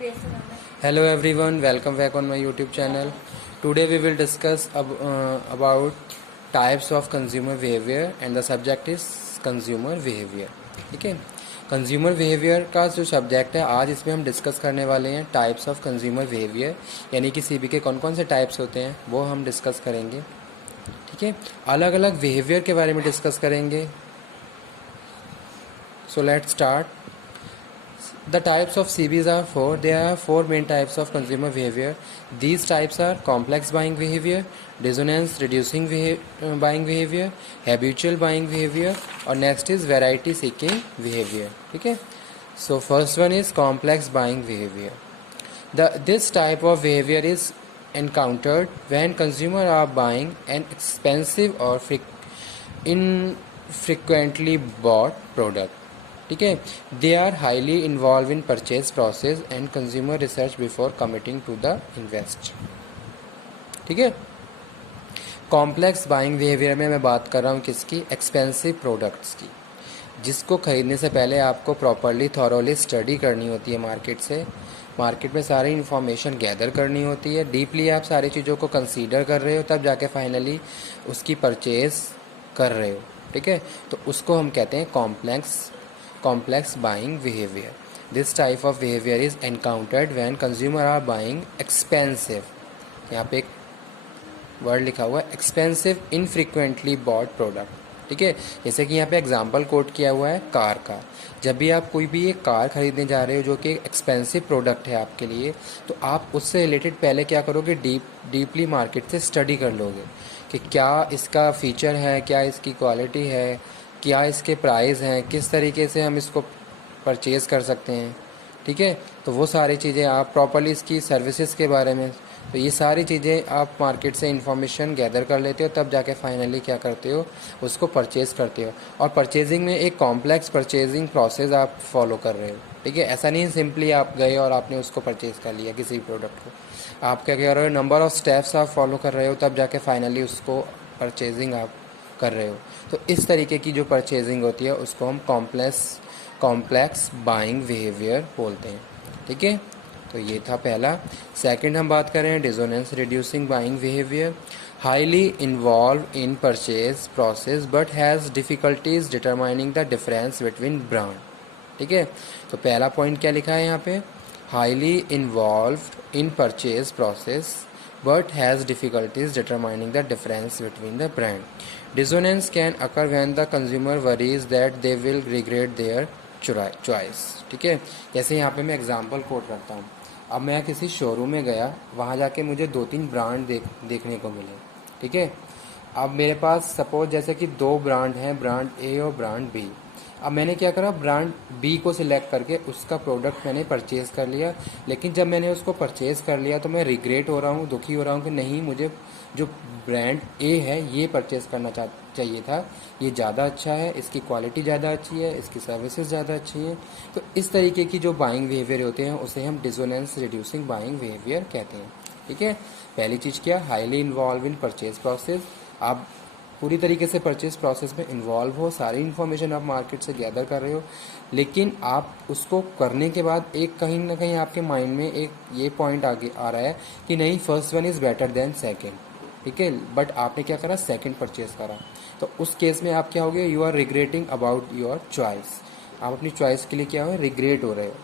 Hello everyone, welcome back on my YouTube channel. Today we will discuss about types of consumer behavior and the subject is consumer behavior. ठीक है, consumer behaviour का जो subject है आज इसमें हम discuss करने वाले हैं टाइप्स ऑफ कंज्यूमर बिहेवियर, यानी कि सीबी के कौन कौन से टाइप्स होते हैं वो हम डिस्कस करेंगे. ठीक है, अलग अलग बिहेवियर के बारे में डिस्कस करेंगे. So let's start. The types of CBs are four. There are four main types of consumer behavior. These types are complex buying behavior, dissonance reducing buying behavior, habitual buying behavior, और next is variety seeking behavior. ठीक है. So first one is complex buying behavior. This type of behavior is encountered when consumers are buying an expensive or infrequently bought product. ठीक है, they are highly involve in purchase process and consumer research before committing to the invest. ठीक है, complex buying behaviour में मैं बात कर रहा हूँ किसकी, एक्सपेंसिव प्रोडक्ट्स की, जिसको खरीदने से पहले आपको प्रॉपरली थॉरोली स्टडी करनी होती है. मार्केट में सारी इन्फॉर्मेशन गैदर करनी होती है, डीपली आप सारी चीज़ों को कंसीडर कर रहे हो, तब जाके फाइनली उसकी परचेज कर रहे हो. ठीक है, तो उसको हम कहते हैं complex buying behavior. This type of behavior is encountered when consumer are buying expensive, यहाँ पे एक वर्ड लिखा हुआ है expensive infrequently bought product. ठीक है, जैसे कि यहाँ पे एग्जांपल कोट किया हुआ है कार का. जब भी आप कोई भी एक कार खरीदने जा रहे हो जो कि एक्सपेंसिव प्रोडक्ट है आपके लिए, तो आप उससे रिलेटेड पहले क्या करोगे, डीपली मार्केट से स्टडी कर लोगे कि क्या इसका फीचर है, क्या इसकी क्वालिटी है, क्या इसके प्राइस हैं, किस तरीके से हम इसको परचेज़ कर सकते हैं. ठीक है, तो वो सारी चीज़ें आप प्रॉपर्ली, इसकी सर्विसेज के बारे में, तो ये सारी चीज़ें आप मार्केट से इन्फॉर्मेशन गैदर कर लेते हो, तब जाके फाइनली क्या करते हो, उसको परचेज़ करते हो. और परचेजिंग में एक कॉम्प्लेक्स परचेजिंग प्रोसेस आप फॉलो कर रहे हो. ठीक है, ऐसा नहीं सिंपली आप गए और आपने उसको परचेज़ कर लिया किसी प्रोडक्ट को. आप क्या कर रहे हो, नंबर ऑफ़ स्टेप्स आप फॉलो कर रहे हो, तब जाके फाइनली उसको परचेजिंग आप कर रहे हो. तो इस तरीके की जो परचेजिंग होती है उसको हम कॉम्प्लेक्स बाइंग बिहेवियर बोलते हैं. ठीक है, तो ये था पहला. सेकंड हम बात कर रहे हैं dissonance reducing buying behaviour. Highly involve in purchase process but has difficulties determining the difference between brand. ठीक है, तो पहला पॉइंट क्या लिखा है यहाँ पे, highly involve in purchase process but has difficulties determining the difference between the brand. Dissonance can occur when the consumer worries that they will regret their choice. ठीक है, जैसे यहाँ पे मैं एग्जांपल कोट करता हूँ. अब मैं किसी शोरूम में गया, वहाँ जाके मुझे 2-3 ब्रांड देखने को मिले. ठीक है, अब मेरे पास सपोज जैसे कि 2 ब्रांड हैं, ब्रांड ए और ब्रांड बी. अब मैंने क्या करा, ब्रांड बी को सिलेक्ट करके उसका प्रोडक्ट मैंने परचेज़ कर लिया. लेकिन जब मैंने उसको परचेज़ कर लिया तो मैं रिग्रेट हो रहा हूँ, दुखी हो रहा हूँ कि नहीं, मुझे जो ब्रांड ए है ये परचेज़ करना चाहिए था, ये ज़्यादा अच्छा है, इसकी क्वालिटी ज़्यादा अच्छी है, इसकी सर्विसेज ज़्यादा अच्छी है. तो इस तरीके की जो बाइंग बिहेवियर होते हैं उसे हम डिसोनेंस रिड्यूसिंग बाइंग बिहेवियर कहते हैं. ठीक है, पहली चीज़ क्या, highly involve in purchase process. आप पूरी तरीके से परचेज प्रोसेस में इन्वॉल्व हो, सारी इन्फॉर्मेशन आप मार्केट से गैदर कर रहे हो, लेकिन आप उसको करने के बाद एक कहीं ना कहीं आपके माइंड में एक ये पॉइंट आगे आ रहा है कि नहीं, first one is better than second. ठीक है, बट आपने क्या करा, सेकंड परचेज करा. तो उस केस में आप क्या होगे, you are regretting about your choice. आप अपनी चॉइस के लिए क्या हो, रिग्रेट हो रहे हो.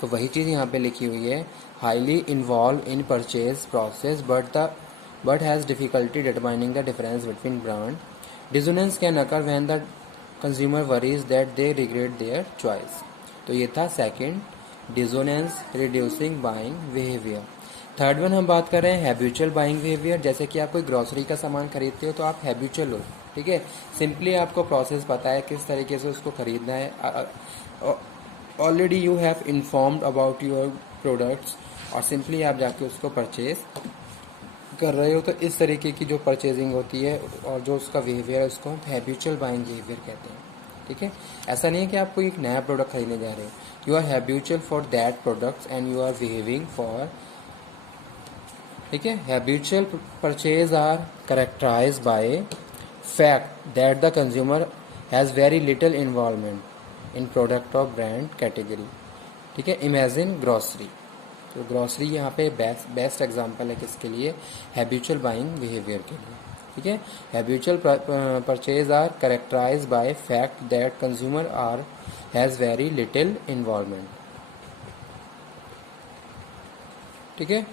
तो वही चीज़ यहाँ पे लिखी हुई है, highly involve in purchase process but has difficulty determining the difference between brand. Dissonance can occur when the consumer worries that they regret their choice. तो ये था second, dissonance reducing buying behaviour. Third one हम बात कर रहे हैं habitual buying behaviour. जैसे कि आप कोई ग्रॉसरी का सामान खरीदते हो तो आप हैबिचुअल हो. ठीक है, सिंपली आपको प्रोसेस पता है किस तरीके से उसको खरीदना है. Already you have informed about your products और सिंपली आप जाके उसको परचेज कर रहे हो. तो इस तरीके की जो परचेजिंग होती है और जो उसका बिहेवियर है उसको हम हैबिचुअल बाइंग बिहेवियर कहते हैं. ठीक है, ऐसा नहीं है कि आप कोई एक नया प्रोडक्ट खरीदने जा रहे हो, you are habitual for that products and you are behaving for. ठीक है, habitual purchase are characterised by fact that the consumer has very little involvement in product of brand category. ठीक है। इमेजिन ग्रॉसरी, तो grocery यहाँ पे best example है किसके लिए, हैबिचुअल बाइंग बिहेवियर के लिए। ठीक है। Habitual purchase are characterise by fact that consumer are has very little involvement. ठीक है।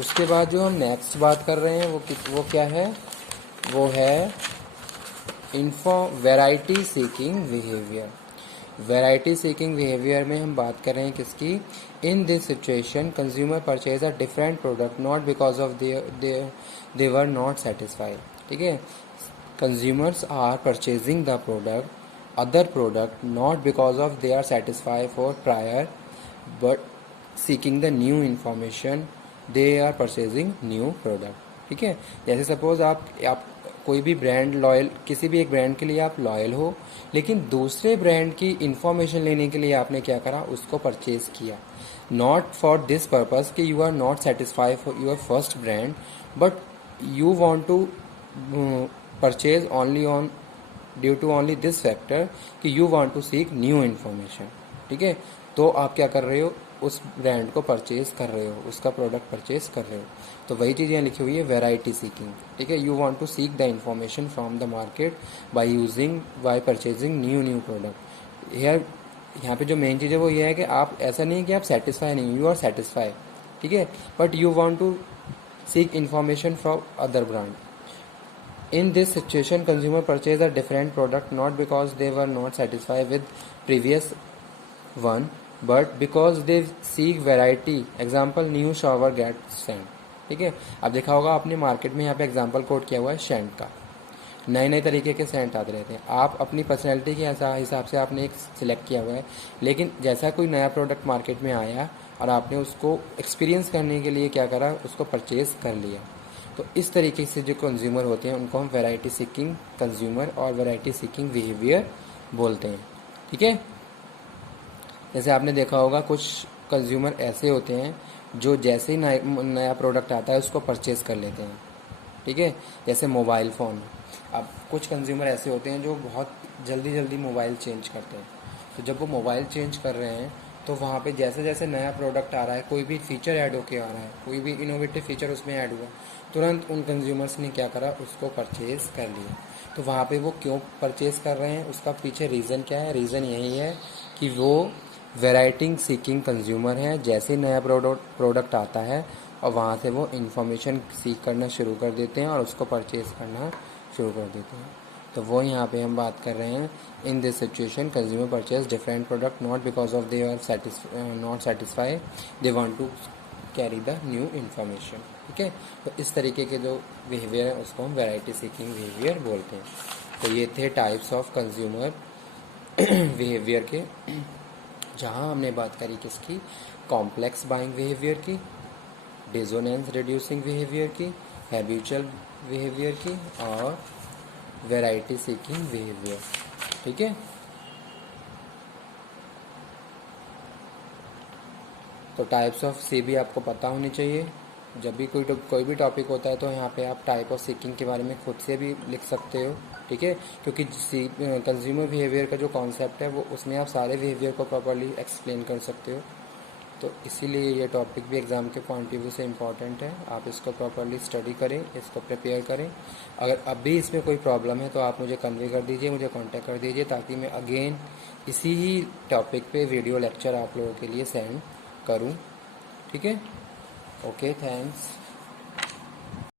उसके बाद जो हम नेक्स्ट बात कर रहे हैं वो क्या है, वो है variety seeking behaviour. Variety seeking behaviour में हम बात कर रहे हैं किसकी, in this situation consumer purchase a different product not because of they were not satisfied. ठीक है। Consumers are purchasing the product other product not because of they are satisfied for prior but seeking the new information they are purchasing new product. ठीक है। जैसे suppose आप कोई भी brand loyal, किसी भी एक ब्रांड के लिए आप लॉयल हो, लेकिन दूसरे ब्रांड की इंफॉर्मेशन लेने के लिए आपने क्या करा, उसको परचेज किया, नॉट फॉर दिस पर्पस कि you are not satisfied for your first brand but you want to purchase only on due to only this factor कि you want to seek new information. ठीक है। तो आप क्या कर रहे हो, उस ब्रांड को परचेज कर रहे हो, उसका प्रोडक्ट परचेज कर रहे हो। तो वही चीज़ यहाँ लिखी हुई है वैरायटी सीकिंग। ठीक है। You want to seek the information from the market by purchasing new product. यहाँ पे जो मेन चीज़ है वो ये है कि आप ऐसा नहीं है कि आप सेटिस्फाई नहीं, यू आर सेटिस्फाई। ठीक है। But you want to seek information from other brand. In this situation, consumer purchase a different product not because they were not satisfied with previous one, but because they seek variety. Example, new shower gets scent. ठीक है। अब देखा होगा आपने market में यहाँ पे example code किया हुआ है सेंट का, नए नए तरीके के सेंट आते रहते हैं। आप अपनी पर्सनैलिटी के हिसाब से आपने एक सिलेक्ट किया हुआ है, लेकिन जैसा कोई नया प्रोडक्ट मार्केट में आया और आपने उसको एक्सपीरियंस करने के लिए क्या करा, उसको परचेज कर लिया। तो इस तरीके से जो कंज्यूमर होते हैं उनको हम वैरायटी सीकिंग कंज्यूमर और वैरायटी सीकिंग बिहेवियर बोलते हैं। ठीक है। जैसे आपने देखा होगा कुछ कंज्यूमर ऐसे होते हैं जो जैसे ही नया प्रोडक्ट आता है उसको परचेज कर लेते हैं। ठीक है। जैसे मोबाइल फ़ोन, अब कुछ कंज्यूमर ऐसे होते हैं जो बहुत जल्दी मोबाइल चेंज करते हैं। तो जब वो मोबाइल चेंज कर रहे हैं तो वहाँ पे जैसे जैसे नया प्रोडक्ट आ रहा है, कोई भी फीचर ऐड होके आ रहा है, कोई भी इनोवेटिव फीचर उसमें ऐड हुआ, तुरंत उन कंज्यूमर्स ने क्या करा, उसको परचेज़ कर लिया। तो वहाँ पे वो क्यों परचेज़ कर रहे हैं, उसका पीछे रीज़न क्या है, रीज़न यही है कि वो वैरायटी सीकिंग कंज्यूमर है। जैसे ही नया प्रोडक्ट आता है और वहाँ से वो इन्फॉर्मेशन सीख करना शुरू कर देते हैं और उसको परचेज़ करना शुरू कर देते हैं। तो वो यहाँ पे हम बात कर रहे हैं, in this situation consumer purchase different product not because of they are not satisfy, they want to carry the new information. ठीक है। तो इस तरीके के जो बिहेवियर है उसको हम वैरायटी सीकिंग बिहेवियर बोलते हैं। तो ये थे टाइप्स ऑफ कंज्यूमर बिहेवियर के, जहाँ हमने बात करी किसकी, कॉम्प्लेक्स बाइंग बिहेवियर की, डिसोनेंस रिड्यूसिंग बिहेवियर की, हैबिचुअल बिहेवियर की और वैरायटी सीकिंग बिहेवियर। ठीक है। तो टाइप्स ऑफ सी भी आपको पता होनी चाहिए। जब भी कोई भी टॉपिक होता है तो यहाँ पे आप टाइप ऑफ सीकिंग के बारे में खुद से भी लिख सकते हो। ठीक है। क्योंकि कंज्यूमर बिहेवियर का जो कॉन्सेप्ट है वो उसमें आप सारे बिहेवियर को प्रॉपर्ली एक्सप्लेन कर सकते हो। तो इसीलिए ये टॉपिक भी एग्ज़ाम के पॉइंट ऑफ व्यू से इम्पॉर्टेंट है। आप इसको प्रॉपर्ली स्टडी करें, इसको प्रिपेयर करें। अगर अब भी इसमें कोई प्रॉब्लम है तो आप मुझे कन्वे कर दीजिए, मुझे कांटेक्ट कर दीजिए, ताकि मैं अगेन इसी ही टॉपिक पे वीडियो लेक्चर आप लोगों के लिए सेंड करूं। ठीक है। Okay, thanks.